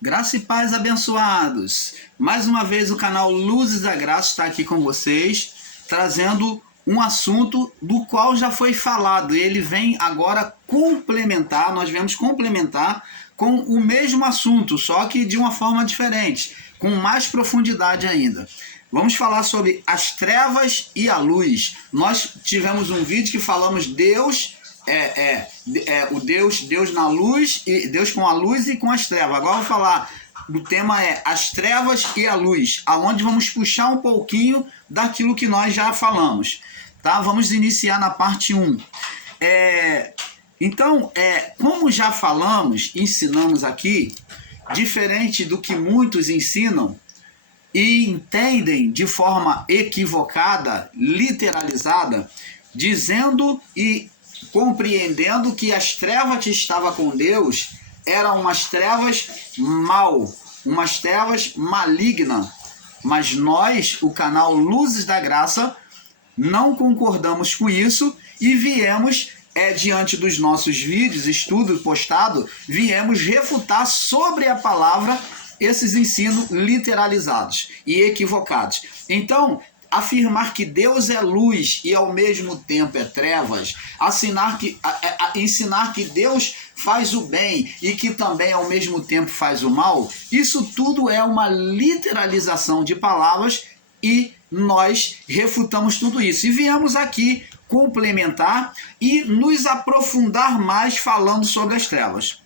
Graça e paz, abençoados. Mais uma vez o canal Luzes da Graça está aqui com vocês, trazendo um assunto do qual já foi falado. Ele vem agora complementar, nós viemos complementar com o mesmo assunto, só que de uma forma diferente, com mais profundidade ainda. Vamos falar sobre as trevas e a luz. Nós tivemos um vídeo que falamos Deus na luz, e Deus com a luz e com as trevas. Agora eu vou falar, o tema é as trevas e a luz, aonde vamos puxar um pouquinho daquilo que nós já falamos, tá? Vamos iniciar na parte 1. Então, como já falamos, ensinamos aqui, diferente do que muitos ensinam e entendem de forma equivocada, literalizada, dizendo e compreendendo que as trevas que estavam com Deus eram umas trevas umas trevas malignas. Mas nós, o canal Luzes da Graça, não concordamos com isso e viemos, diante dos nossos vídeos, estudo postado, viemos refutar sobre a palavra esses ensinos literalizados e equivocados. Então, afirmar que Deus é luz e ao mesmo tempo é trevas, ensinar que Deus faz o bem e que também ao mesmo tempo faz o mal, isso tudo é uma literalização de palavras e nós refutamos tudo isso. E viemos aqui complementar e nos aprofundar mais falando sobre as trevas.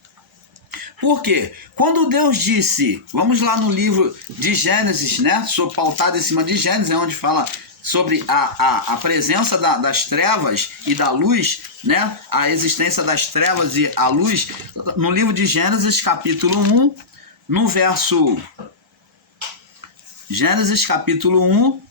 Por quê? Quando Deus disse, vamos lá no livro de Gênesis, né? Pautado em cima de Gênesis, é onde fala sobre a presença das trevas e da luz, né? A existência das trevas e a luz. No livro de Gênesis, capítulo 1, no verso... Gênesis, capítulo 1,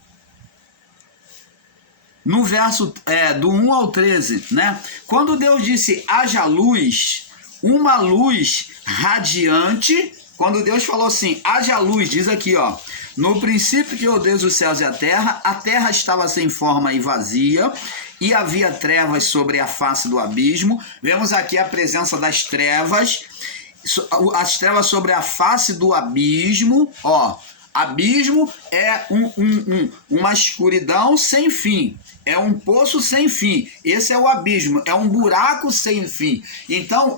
no verso do 1 ao 13, né? Quando Deus disse, haja luz, uma luz radiante, quando Deus falou assim, haja luz, diz aqui, ó, no princípio criou Deus os céus e a terra estava sem forma e vazia, e havia trevas sobre a face do abismo. Vemos aqui a presença das trevas, as trevas sobre a face do abismo, ó. Abismo é uma escuridão sem fim, é um poço sem fim. Esse é o abismo, é um buraco sem fim. Então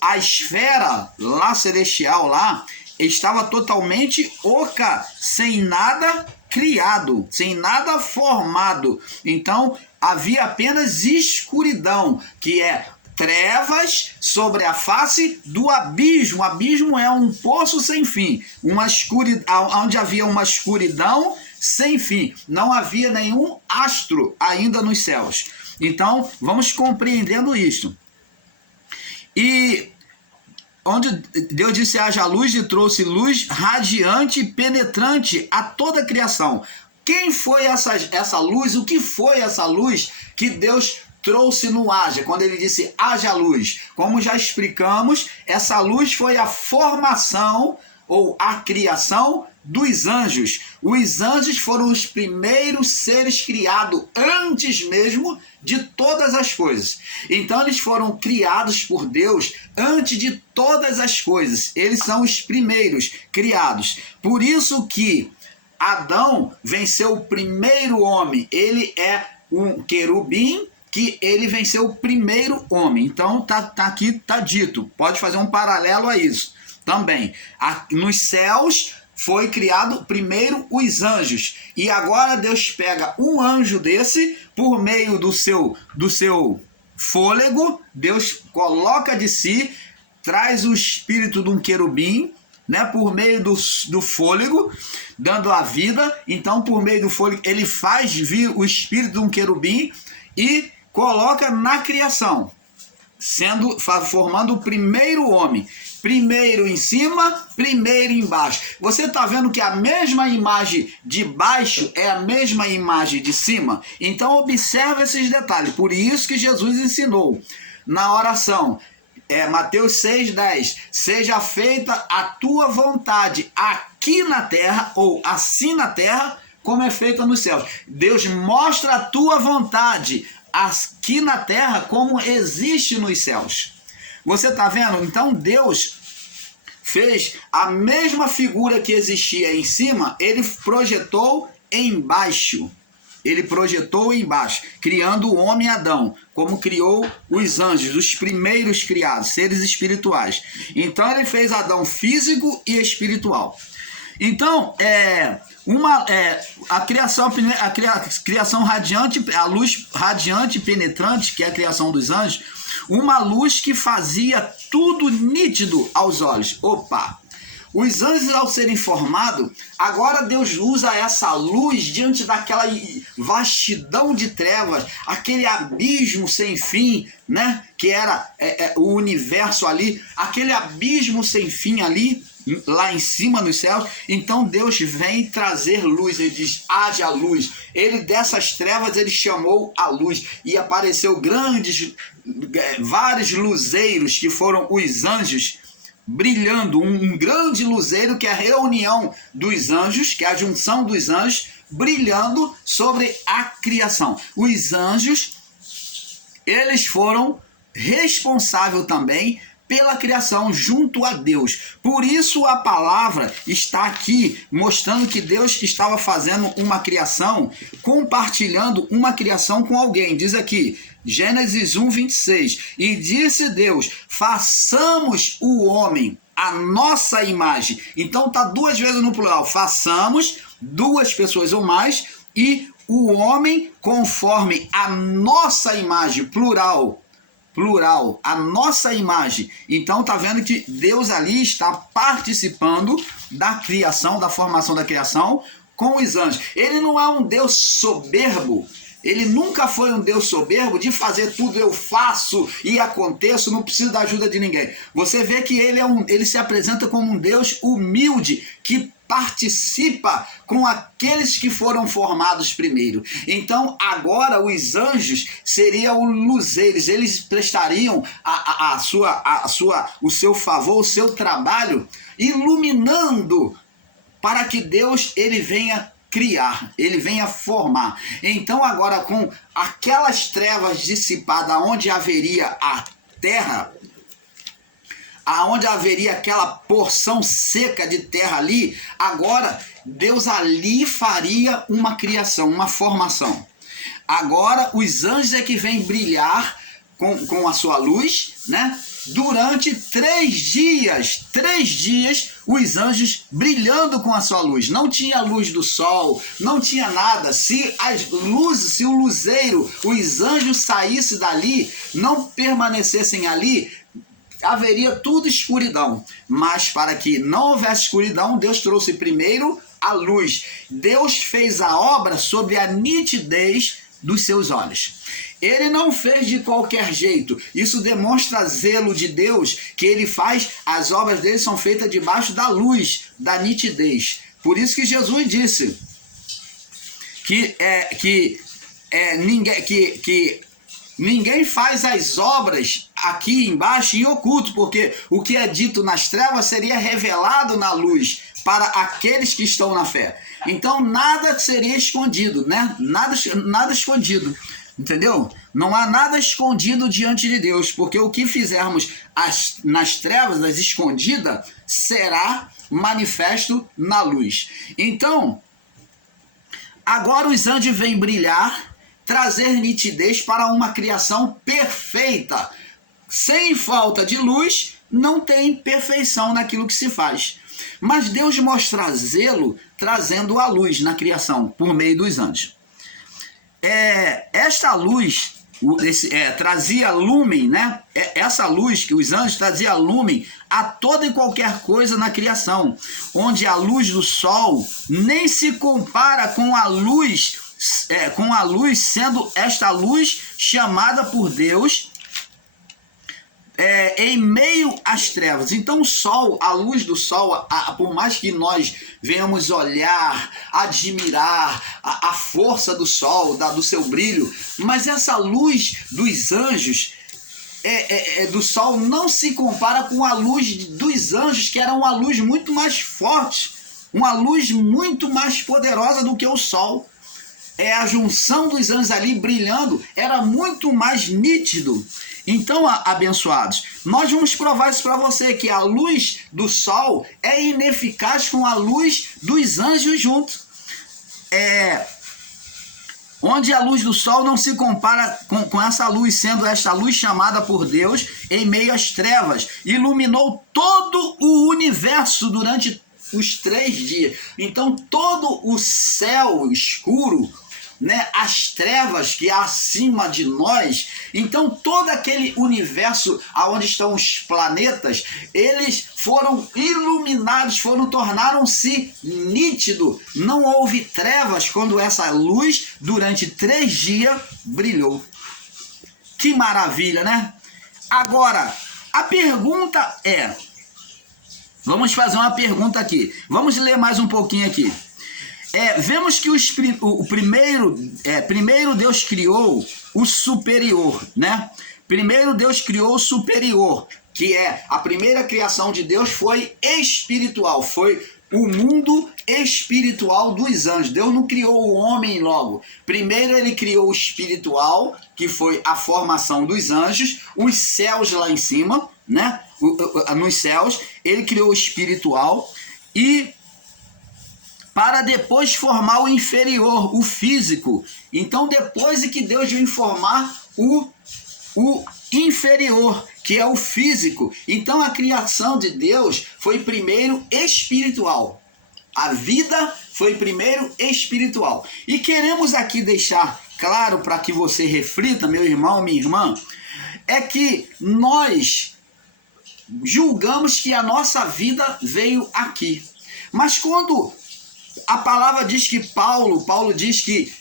a esfera lá celestial lá estava totalmente oca, sem nada criado, sem nada formado. Então havia apenas escuridão, que é trevas sobre a face do abismo. O abismo é um poço sem fim, uma escuridão, onde havia uma escuridão sem fim. Não havia nenhum astro ainda nos céus. Então, vamos compreendendo isto. E onde Deus disse haja luz e trouxe luz radiante e penetrante a toda a criação. Quem foi essa luz? O que foi essa luz que Deus trouxe no haja, quando ele disse haja luz? Como já explicamos, essa luz foi a formação ou a criação dos anjos. Os anjos foram os primeiros seres criados antes mesmo de todas as coisas. Então eles foram criados por Deus antes de todas as coisas. Eles são os primeiros criados. Por isso que Adão venceu o primeiro homem. Ele é um querubim, que ele venceu o primeiro homem. Então aqui tá dito, pode fazer um paralelo a isso também. Nos céus foi criado primeiro os anjos, e agora Deus pega um anjo desse, por meio do seu fôlego, Deus coloca de si, traz o espírito de um querubim, né, por meio do fôlego, dando a vida. Então por meio do fôlego ele faz vir o espírito de um querubim e coloca na criação, formando o primeiro homem. Primeiro em cima, primeiro embaixo. Você está vendo que a mesma imagem de baixo é a mesma imagem de cima? Então observe esses detalhes. Por isso que Jesus ensinou na oração, Mateus 6,10, seja feita a tua vontade aqui na terra, ou assim na terra, como é feita nos céus. Deus mostra a tua vontade aqui na terra como existe nos céus. Você está vendo? Então Deus fez a mesma figura que existia em cima, ele projetou embaixo. Ele projetou embaixo, criando o homem Adão, como criou os anjos, os primeiros criados, seres espirituais. Então ele fez Adão físico e espiritual. Então, a criação radiante, a luz radiante e penetrante, que é a criação dos anjos, uma luz que fazia tudo nítido aos olhos. Opa! Os anjos, ao serem formados, agora Deus usa essa luz diante daquela vastidão de trevas, aquele abismo sem fim, né? Que era o universo ali, aquele abismo sem fim ali, lá em cima nos céus. Então Deus vem trazer luz, ele diz, haja luz. Ele dessas trevas, ele chamou a luz, e apareceu vários luzeiros, que foram os anjos, brilhando, um grande luzeiro, que é a reunião dos anjos, que é a junção dos anjos, brilhando sobre a criação. Os anjos, eles foram responsáveis também pela criação junto a Deus. Por isso a palavra está aqui mostrando que Deus estava fazendo uma criação, compartilhando uma criação com alguém. Diz aqui, Gênesis 1:26, e disse Deus, façamos o homem a nossa imagem. Então está duas vezes no plural, façamos, duas pessoas ou mais, e o homem conforme a nossa imagem, plural, a nossa imagem. Então tá vendo que Deus ali está participando da criação, da formação da criação com os anjos. Ele não é um Deus soberbo. Ele nunca foi um Deus soberbo de fazer tudo, eu faço e aconteço, não preciso da ajuda de ninguém. Você vê que ele se apresenta como um Deus humilde, que participa com aqueles que foram formados primeiro. Então agora os anjos seriam luzeiros, eles prestariam o seu favor, o seu trabalho, iluminando para que Deus ele venha criar, ele venha formar. Então agora, com aquelas trevas dissipadas, onde haveria a terra, aonde haveria aquela porção seca de terra ali, agora Deus ali faria uma criação, uma formação. Agora os anjos é que vêm brilhar com a sua luz, né? Durante 3 dias, os anjos brilhando com a sua luz. Não tinha luz do sol, não tinha nada. Se o luzeiro, os anjos saíssem dali, não permanecessem ali, haveria tudo escuridão. Mas para que não houvesse escuridão, Deus trouxe primeiro a luz. Deus fez a obra sobre a nitidez dos seus olhos. Ele não fez de qualquer jeito. Isso demonstra zelo de Deus, que ele faz, as obras dele são feitas debaixo da luz, da nitidez. Por isso que Jesus disse que ninguém faz as obras aqui embaixo em oculto, porque o que é dito nas trevas seria revelado na luz para aqueles que estão na fé. Então nada seria escondido, né? Nada escondido. Entendeu? Não há nada escondido diante de Deus, porque o que fizermos nas trevas, nas escondidas, será manifesto na luz. Então, agora os anjos vêm brilhar, trazer nitidez para uma criação perfeita. Sem falta de luz, não tem perfeição naquilo que se faz. Mas Deus mostra zelo trazendo a luz na criação, por meio dos anjos. Esta luz trazia lumen, né? Essa luz que os anjos trazia lumen a toda e qualquer coisa na criação, onde a luz do sol nem se compara com a luz, sendo esta luz chamada por Deus em meio às trevas. Então o sol, a luz do sol, por mais que nós venhamos olhar, admirar a força do sol, do seu brilho, mas essa luz dos anjos, do sol, não se compara com a luz dos anjos, que era uma luz muito mais forte, uma luz muito mais poderosa do que o sol. a junção dos anjos ali brilhando, era muito mais nítido. Então, abençoados, nós vamos provar isso para você, que a luz do sol é ineficaz com a luz dos anjos juntos. Onde a luz do sol não se compara com essa luz, sendo esta luz chamada por Deus em meio às trevas, iluminou todo o universo durante os 3 dias. Então todo o céu escuro, né, as trevas que há acima de nós, então todo aquele universo aonde estão os planetas, eles foram iluminados, tornaram-se nítido. Não houve trevas quando essa luz durante 3 dias brilhou. Que maravilha, né? Agora, a pergunta é, vamos fazer uma pergunta aqui, vamos ler mais um pouquinho aqui. Vemos que primeiro Deus criou o superior, né? Primeiro Deus criou o superior, que é a primeira criação de Deus, foi espiritual, foi o mundo espiritual dos anjos. Deus não criou o homem logo. Primeiro ele criou o espiritual, que foi a formação dos anjos, os céus lá em cima, né? Nos céus, ele criou o espiritual e para depois formar o inferior, o físico. Então depois é que Deus veio formar o inferior, que é o físico. Então a criação de Deus foi primeiro espiritual. A vida foi primeiro espiritual. E queremos aqui deixar claro para que você reflita, meu irmão, minha irmã, é que nós julgamos que a nossa vida veio aqui. Mas quando a palavra diz que Paulo diz que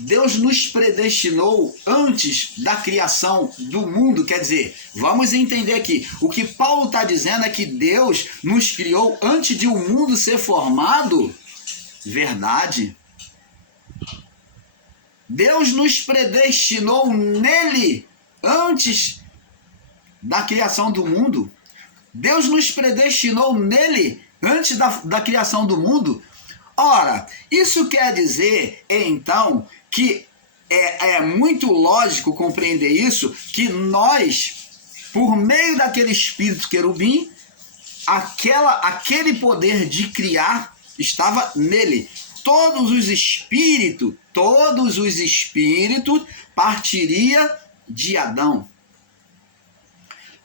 Deus nos predestinou antes da criação do mundo, quer dizer, vamos entender aqui, o que Paulo está dizendo é que Deus nos criou antes de o mundo ser formado. Verdade. Deus nos predestinou nele antes da criação do mundo. Deus nos predestinou nele antes da criação do mundo. Ora, isso quer dizer, então, que é muito lógico compreender isso, que nós, por meio daquele espírito querubim, aquele poder de criar estava nele. Todos os espíritos partiriam de Adão.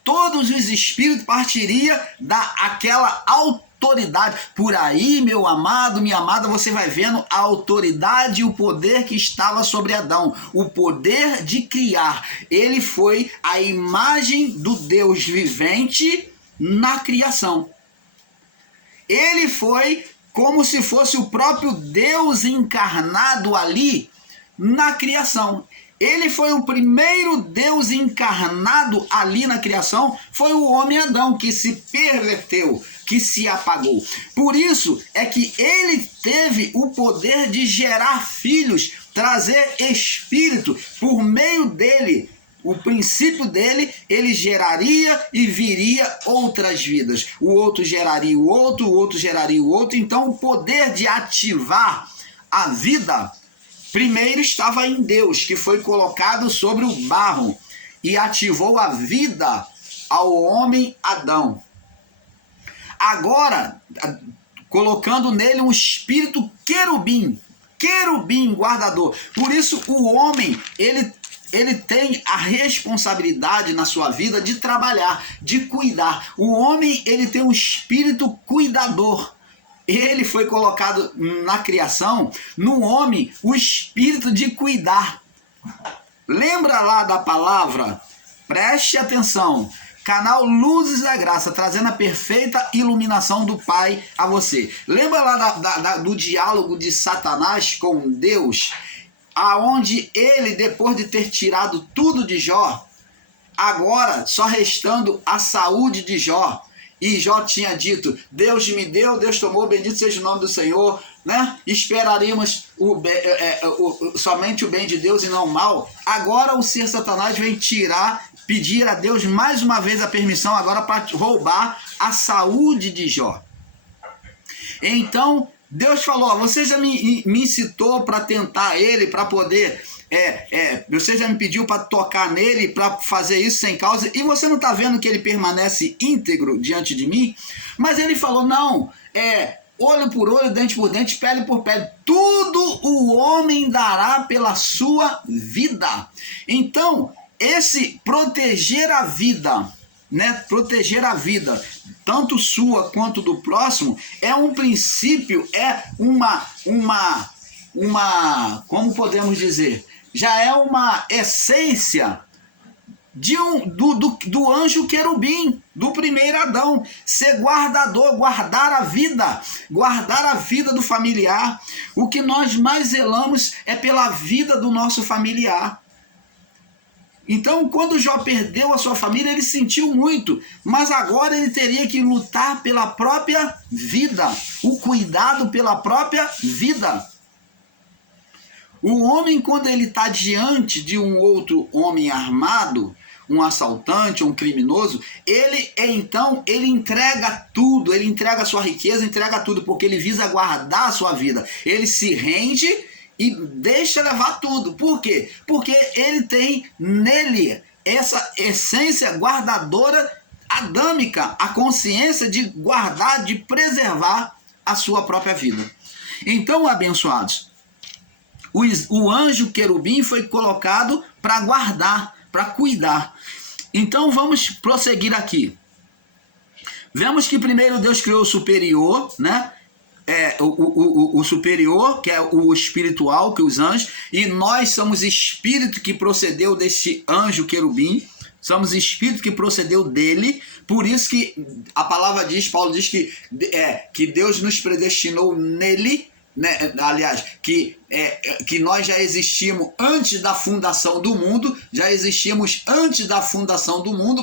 Todos os espíritos partiriam daquela autoridade. Por aí, meu amado, minha amada, você vai vendo a autoridade e o poder que estava sobre Adão. O poder de criar. Ele foi a imagem do Deus vivente na criação. Ele foi como se fosse o próprio Deus encarnado ali na criação. Ele foi o primeiro Deus encarnado ali na criação, foi o homem Adão, que se perverteu, que se apagou. Por isso é que ele teve o poder de gerar filhos, trazer espírito. Por meio dele, o princípio dele, ele geraria e viria outras vidas. O outro geraria o outro geraria o outro. Então o poder de ativar a vida primeiro estava em Deus, que foi colocado sobre o barro e ativou a vida ao homem Adão. Agora, colocando nele um espírito querubim guardador. Por isso o homem, ele tem a responsabilidade na sua vida de trabalhar, de cuidar. O homem, ele tem um espírito cuidador. Ele foi colocado na criação, no homem, o espírito de cuidar. Lembra lá da palavra? Preste atenção. Canal Luzes da Graça, trazendo a perfeita iluminação do Pai a você. Lembra lá do diálogo de Satanás com Deus? Aonde ele, depois de ter tirado tudo de Jó, agora só restando a saúde de Jó. E Jó tinha dito, Deus me deu, Deus tomou, bendito seja o nome do Senhor, né? Esperaríamos somente o bem de Deus e não o mal. Agora o ser Satanás vem pedir a Deus mais uma vez a permissão agora para roubar a saúde de Jó. Então Deus falou, ó, você já me incitou para tentar ele, para poder... você já me pediu para tocar nele, para fazer isso sem causa, e você não está vendo que ele permanece íntegro diante de mim? Mas ele falou, não, olho por olho, dente por dente, pele por pele, tudo o homem dará pela sua vida. Então, esse proteger a vida, né, proteger a vida, tanto sua quanto do próximo, é um princípio, é uma como podemos dizer, já é uma essência do anjo querubim, do primeiro Adão, ser guardador, guardar a vida do familiar. O que nós mais zelamos é pela vida do nosso familiar. Então, quando Jó perdeu a sua família, ele sentiu muito, mas agora ele teria que lutar pela própria vida, o cuidado pela própria vida. O homem, quando ele está diante de um outro homem armado, um assaltante, um criminoso, ele entrega tudo, ele entrega a sua riqueza, entrega tudo, porque ele visa guardar a sua vida. Ele se rende e deixa levar tudo. Por quê? Porque ele tem nele essa essência guardadora adâmica, a consciência de guardar, de preservar a sua própria vida. Então, abençoados, o anjo querubim foi colocado para guardar, para cuidar. Então vamos prosseguir aqui. Vemos que primeiro Deus criou o superior, né? O superior, que é o espiritual, que é os anjos, e nós somos espírito que procedeu desse anjo querubim, somos espírito que procedeu dele. Por isso que a palavra diz, Paulo diz que Deus nos predestinou nele, né? Aliás, que nós já existimos antes da fundação do mundo,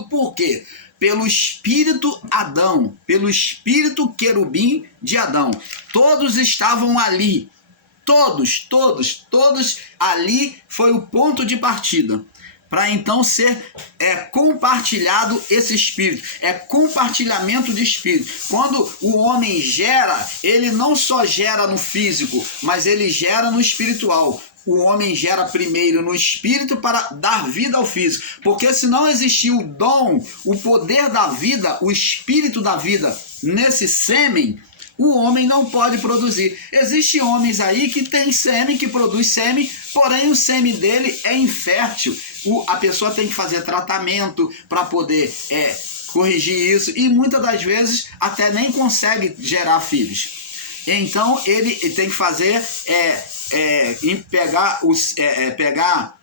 por quê? Pelo espírito Adão, pelo espírito querubim de Adão. Todos estavam ali, todos ali foi o ponto de partida, para então ser compartilhado esse espírito, compartilhamento de espírito. Quando o homem gera, ele não só gera no físico, mas ele gera no espiritual. O homem gera primeiro no espírito para dar vida ao físico, porque se não existir o dom, o poder da vida, o espírito da vida nesse sêmen, o homem não pode produzir. Existem homens aí que tem sêmen, que produz sêmen, porém o sêmen dele é infértil. A pessoa tem que fazer tratamento para poder corrigir isso, e muitas das vezes até nem consegue gerar filhos. Então ele tem que fazer pegar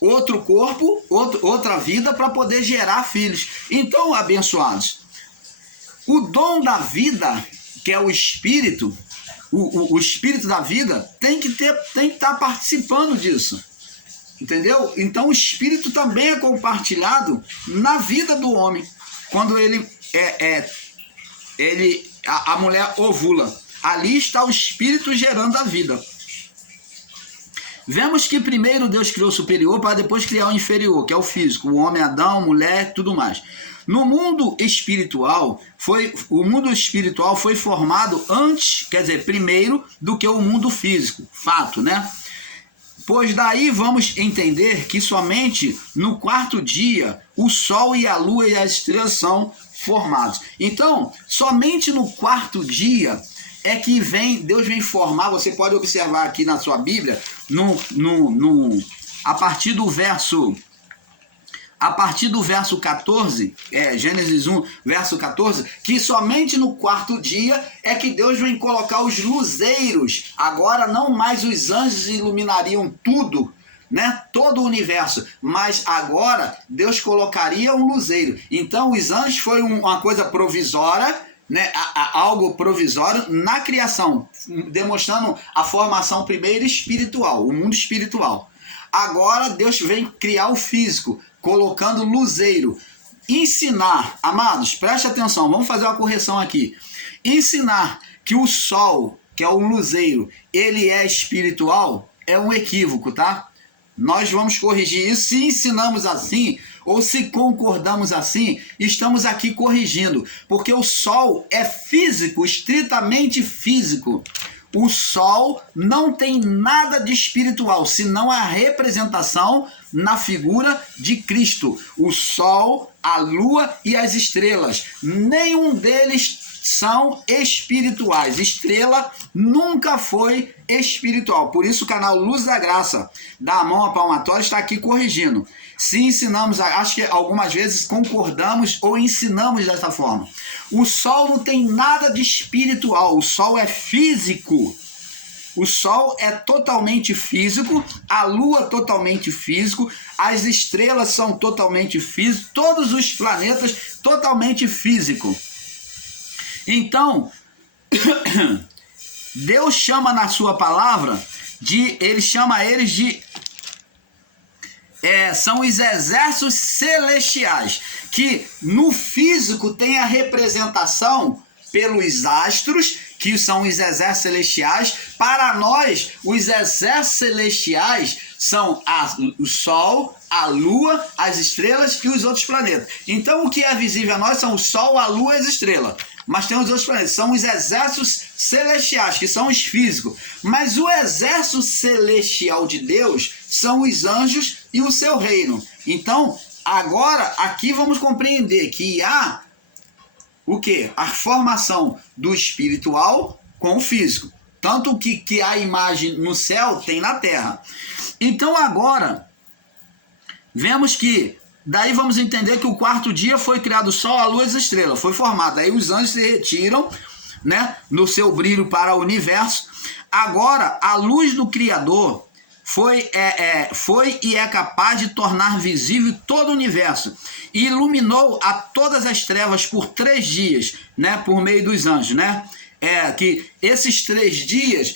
outro corpo, outra vida para poder gerar filhos. Então, abençoados, o dom da vida, que é o espírito, o espírito da vida, tem que estar participando disso. Entendeu? Então o espírito também é compartilhado na vida do homem. Quando a mulher ovula, ali está o espírito gerando a vida. Vemos que primeiro Deus criou o superior para depois criar o inferior, que é o físico, o homem, Adão, mulher, tudo mais. No mundo espiritual, o mundo espiritual foi formado antes, quer dizer, primeiro do que o mundo físico, fato, né? Pois daí vamos entender que somente no quarto dia o sol e a lua e as estrelas são formados. Então, somente no quarto dia é que Deus vem formar. Você pode observar aqui na sua Bíblia, a partir do verso 14, Gênesis 1, verso 14, que somente no quarto dia é que Deus vem colocar os luzeiros. Agora não mais os anjos iluminariam tudo, né? Todo o universo, mas agora Deus colocaria um luzeiro. Então os anjos foi uma coisa provisória, né? Algo provisório na criação, demonstrando a formação primeiro espiritual, o mundo espiritual. Agora Deus vem criar o físico, colocando luzeiro. Ensinar, amados, preste atenção, vamos fazer uma correção aqui. Ensinar que o sol, que é o luzeiro, ele é espiritual, é um equívoco, tá? nós vamos corrigir isso. Se ensinamos assim, ou se concordamos assim, estamos aqui corrigindo, porque o sol é físico, estritamente físico. O sol não tem nada de espiritual, senão a representação na figura de Cristo. O sol, a lua e as estrelas, nenhum deles são espirituais. Estrela nunca foi espiritual. Por isso o canal Luz da Graça, da Mão à Palmatória, está aqui corrigindo. Se ensinamos, acho que algumas vezes concordamos ou ensinamos dessa forma. O sol não tem nada de espiritual, o sol é físico. O sol é totalmente físico, a lua totalmente físico, as estrelas são totalmente físicos, todos os planetas totalmente físico. Então, Deus chama na sua palavra ele chama eles de são os exércitos celestiais, que no físico tem a representação pelos astros, que são os exércitos celestiais. Para nós, os exércitos celestiais são o Sol, a Lua, as estrelas e os outros planetas. Então, o que é visível a nós são o Sol, a Lua e as estrelas. Mas tem os outros planetas, são os exércitos celestiais, que são os físicos. Mas o exército celestial de Deus são os anjos e o seu reino. Então, agora, aqui vamos compreender que há o quê? A formação do espiritual com o físico. Tanto que a imagem no céu tem na terra. Então, agora, vemos que daí vamos entender que o quarto dia foi criado o sol, a lua e as estrelas. Foi formado. Aí os anjos se retiram, né, no seu brilho para o universo. Agora, a luz do Criador foi e é capaz de tornar visível todo o universo. E iluminou a todas as trevas por 3 dias, né, por meio dos anjos, né? Que esses 3 dias,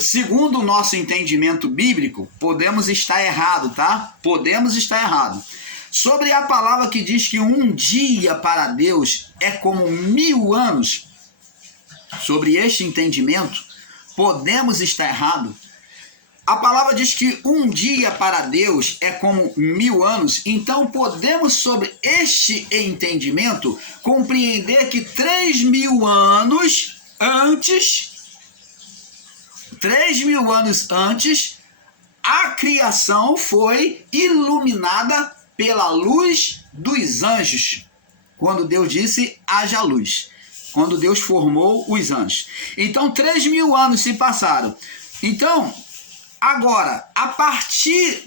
segundo o nosso entendimento bíblico, podemos estar errado, tá? Podemos estar errado. Sobre a palavra que diz que um dia para Deus é como 1000 anos, sobre este entendimento, podemos estar errado. A palavra diz que um dia para Deus é como 1000 anos, então podemos, sobre este entendimento, compreender que 3000 anos antes, 3000 anos antes, a criação foi iluminada pela luz dos anjos, quando Deus disse, haja luz, quando Deus formou os anjos. Então 3000 anos se passaram. Então, agora, a partir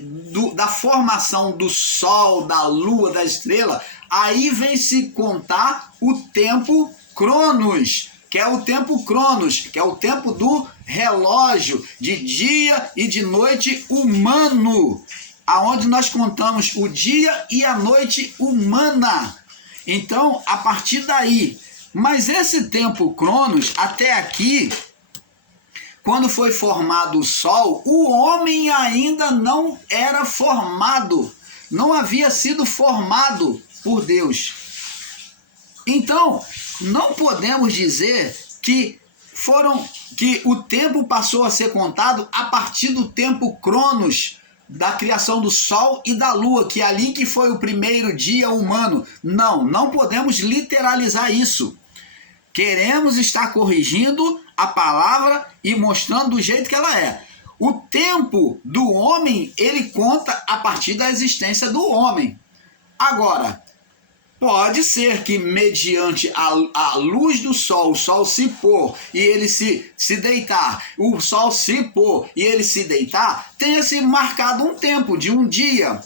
da formação do sol, da lua, da estrela, aí vem se contar o tempo Cronos, que é o tempo Cronos, que é o tempo do relógio de dia e de noite humano, aonde nós contamos o dia e a noite humana. Então, a partir daí, mas esse tempo Cronos, até aqui, quando foi formado o sol, o homem ainda não era formado, não havia sido formado por Deus. Então, não podemos dizer que o tempo passou a ser contado a partir do tempo Cronos, da criação do sol e da lua, que é ali que foi o primeiro dia humano. Não podemos literalizar isso. Queremos estar corrigindo a palavra e mostrando do jeito que ela é. O tempo do homem, ele conta a partir da existência do homem. Agora, pode ser que mediante a luz do sol, o sol se pôr e ele se deitar, o sol se pôr e ele se deitar, tenha se marcado um tempo de um dia.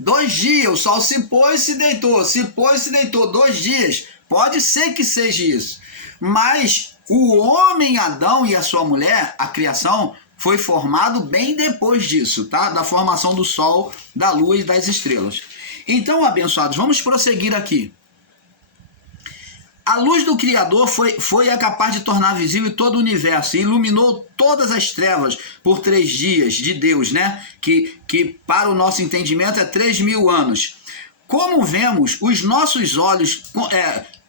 2 dias, o sol se pôs e se deitou, se pôs e se deitou, 2 dias. Pode ser que seja isso. Mas o homem Adão e a sua mulher, a criação, foi formado bem depois disso, tá? Da formação do sol, da lua e das estrelas. Então, abençoados, vamos prosseguir aqui. A luz do Criador foi capaz de tornar visível todo o universo e iluminou todas as trevas por 3 dias de Deus, né? Que para o nosso entendimento é 3000 anos. Como vemos, os nossos olhos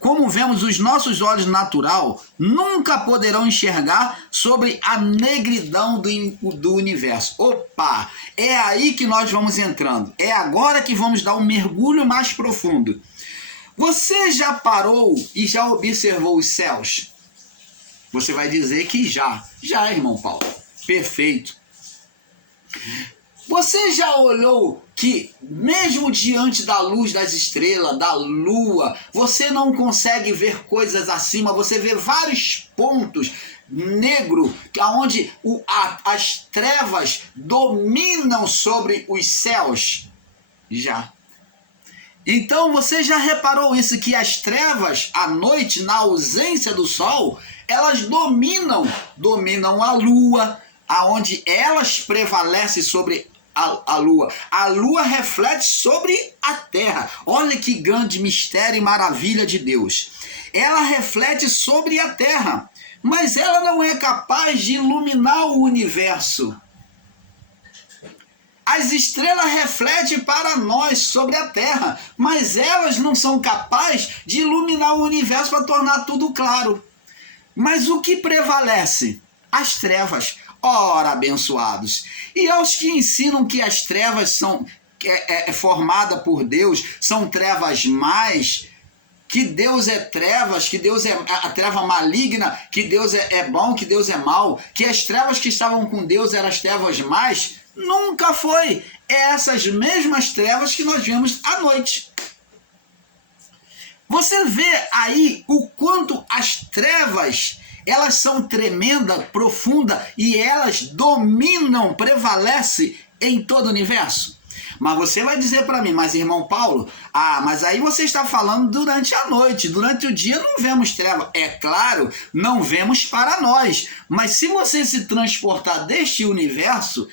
como vemos, os nossos olhos natural nunca poderão enxergar sobre a negridão do universo. Opa! É aí que nós vamos entrando. É agora que vamos dar um mergulho mais profundo. Você já parou e já observou os céus? Você vai dizer que já. Já, irmão Paulo. Perfeito. Você já olhou que mesmo diante da luz das estrelas, da lua, você não consegue ver coisas acima, você vê vários pontos negros, onde as trevas dominam sobre os céus? Já. Então você já reparou isso, que as trevas, à noite, na ausência do sol, elas dominam a lua, aonde elas prevalecem sobre a lua. A lua reflete sobre a terra. Olha que grande mistério e maravilha de Deus. Ela reflete sobre a terra, mas ela não é capaz de iluminar o universo. As estrelas refletem para nós sobre a terra, mas elas não são capazes de iluminar o universo para tornar tudo claro. Mas o que prevalece? As trevas. Ora, abençoados. E aos que ensinam que as trevas são formada por Deus, são trevas mais, que Deus é trevas, que Deus é a treva maligna, que Deus é bom, que Deus é mau, que as trevas que estavam com Deus eram as trevas mais, nunca foi. É essas mesmas trevas que nós vemos à noite. Você vê aí o quanto as trevas, elas são tremendas, profundas, e elas dominam, prevalecem em todo o universo. Mas você vai dizer para mim, mas irmão Paulo, mas aí você está falando durante a noite, durante o dia não vemos treva. É claro, não vemos para nós, mas se você se transportar deste universo,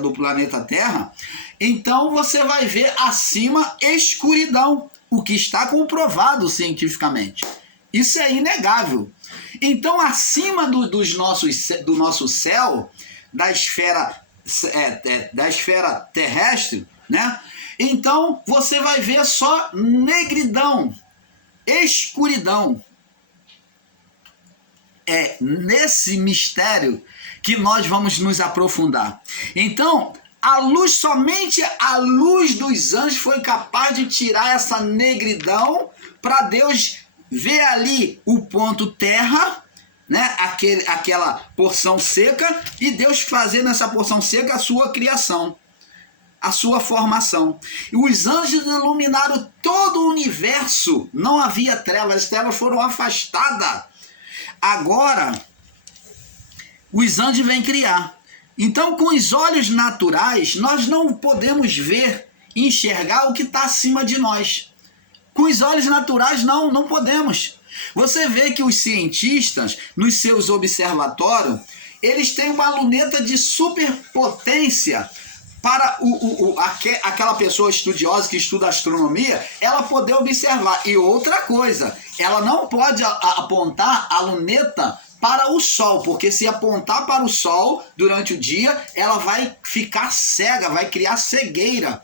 do planeta Terra, então você vai ver acima escuridão, o que está comprovado cientificamente. Isso é inegável. Então, acima do nosso céu, da esfera terrestre, né? Então, você vai ver só negridão, escuridão. É nesse mistério que nós vamos nos aprofundar. Então, somente a luz dos anjos foi capaz de tirar essa negridão para Deus ver ali o ponto terra, né? Aquela porção seca, e Deus fazer nessa porção seca a sua criação, a sua formação. E os anjos iluminaram todo o universo, não havia trevas, as trevas foram afastadas. Agora, os anjos vêm criar. Então, com os olhos naturais, nós não podemos ver, enxergar o que está acima de nós. Com os olhos naturais, não podemos. Você vê que os cientistas, nos seus observatórios, eles têm uma luneta de superpotência para aquela pessoa estudiosa que estuda astronomia, ela poder observar. E outra coisa, ela não pode apontar a luneta para o sol, porque se apontar para o sol durante o dia, ela vai ficar cega, vai criar cegueira.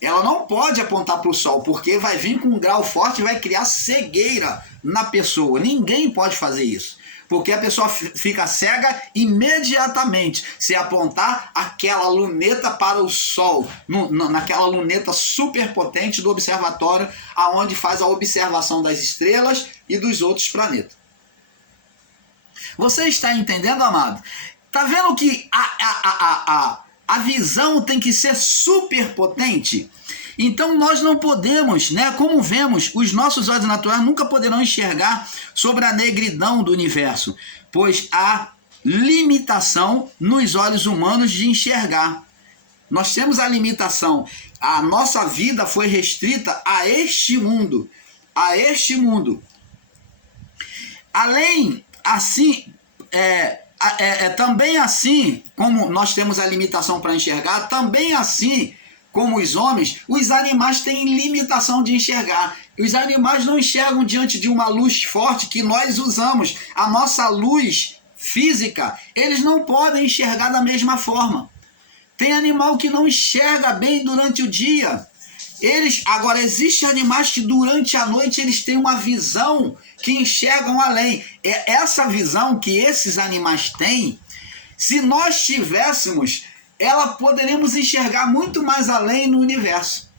Ela não pode apontar para o sol, porque vai vir com um grau forte e vai criar cegueira na pessoa. Ninguém pode fazer isso, porque a pessoa fica cega imediatamente se apontar aquela luneta para o sol, naquela luneta superpotente do observatório, aonde faz a observação das estrelas e dos outros planetas. Você está entendendo, amado? Está vendo que a visão tem que ser super potente? Então nós não podemos, né? Como vemos, os nossos olhos naturais nunca poderão enxergar sobre a negridão do universo, pois há limitação nos olhos humanos de enxergar. Nós temos a limitação. A nossa vida foi restrita a este mundo. Além, assim, também assim como nós temos a limitação para enxergar, também assim como os homens, os animais têm limitação de enxergar. Os animais não enxergam diante de uma luz forte que nós usamos. A nossa luz física, eles não podem enxergar da mesma forma. Tem animal que não enxerga bem durante o dia. Agora, existem animais que durante a noite eles têm uma visão que enxergam além. É essa visão que esses animais têm, se nós tivéssemos, poderíamos enxergar muito mais além no universo.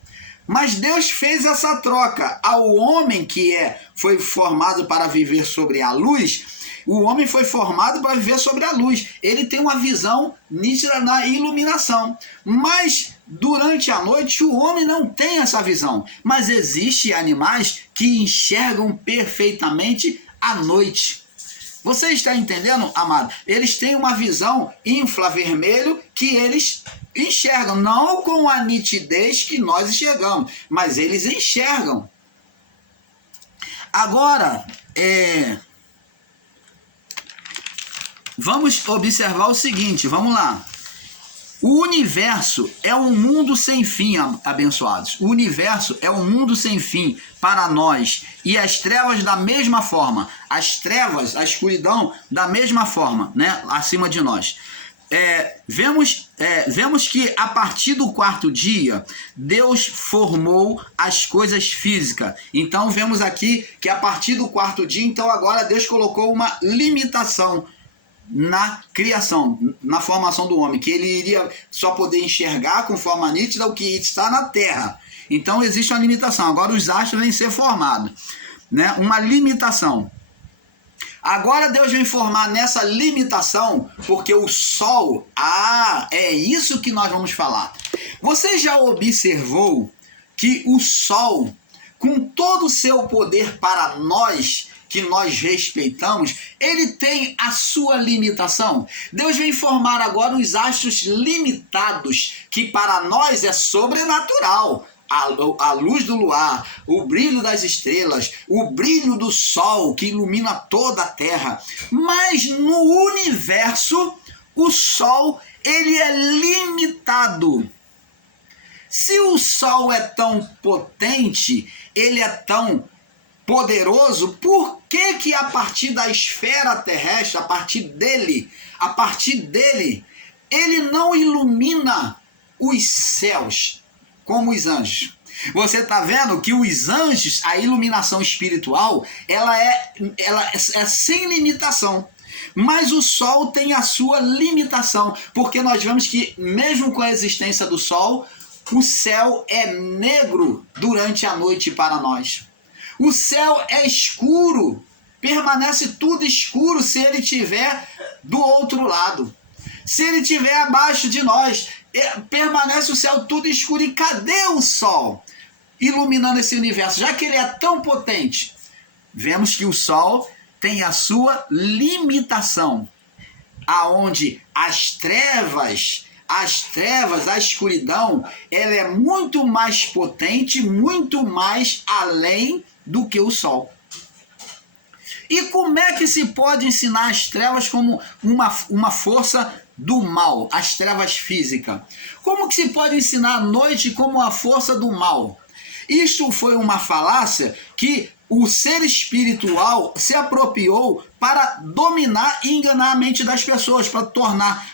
Mas Deus fez essa troca. Ao homem que foi formado para viver sobre a luz, o homem foi formado para viver sobre a luz. Ele tem uma visão nítida na iluminação. Mas durante a noite o homem não tem essa visão. Mas existem animais que enxergam perfeitamente à noite. Você está entendendo, amado? Eles têm uma visão infravermelho que eles enxergam, não com a nitidez que nós enxergamos, mas eles enxergam. Agora, vamos observar o seguinte, vamos lá. O universo é um mundo sem fim, abençoados. O universo é um mundo sem fim para nós. E as trevas da mesma forma. As trevas, a escuridão da mesma forma, né? Acima de nós. Vemos que a partir do quarto dia, Deus formou as coisas físicas. Então vemos aqui que a partir do quarto dia, então agora Deus colocou uma limitação na criação, na formação do homem, que ele iria só poder enxergar com forma nítida o que está na terra. Então existe uma limitação. Agora os astros vêm ser formados, né? Uma limitação. Agora Deus vem formar nessa limitação, porque o Sol, é isso que nós vamos falar. Você já observou que o Sol, com todo o seu poder para nós, que nós respeitamos, ele tem a sua limitação? Deus vem formar agora os astros limitados, que para nós é sobrenatural. A luz do luar, o brilho das estrelas, o brilho do sol que ilumina toda a terra. Mas no universo, o sol, ele é limitado. Se o sol é tão potente, ele é tão poderoso, por que a partir da esfera terrestre, a partir dele, ele não ilumina os céus como os anjos? Você está vendo que os anjos, a iluminação espiritual, ela é sem limitação. Mas o sol tem a sua limitação, porque nós vemos que mesmo com a existência do sol, o céu é negro durante a noite para nós. O céu é escuro, permanece tudo escuro se ele estiver do outro lado. Se ele estiver abaixo de nós, permanece o céu tudo escuro. E cadê o sol iluminando esse universo? Já que ele é tão potente, vemos que o sol tem a sua limitação, aonde as trevas, a escuridão, ela é muito mais potente, muito mais além do que o sol. E como é que se pode ensinar as trevas como uma força do mal, as trevas físicas? Como que se pode ensinar a noite como a força do mal? Isto foi uma falácia que o ser espiritual se apropriou para dominar e enganar a mente das pessoas, para tornar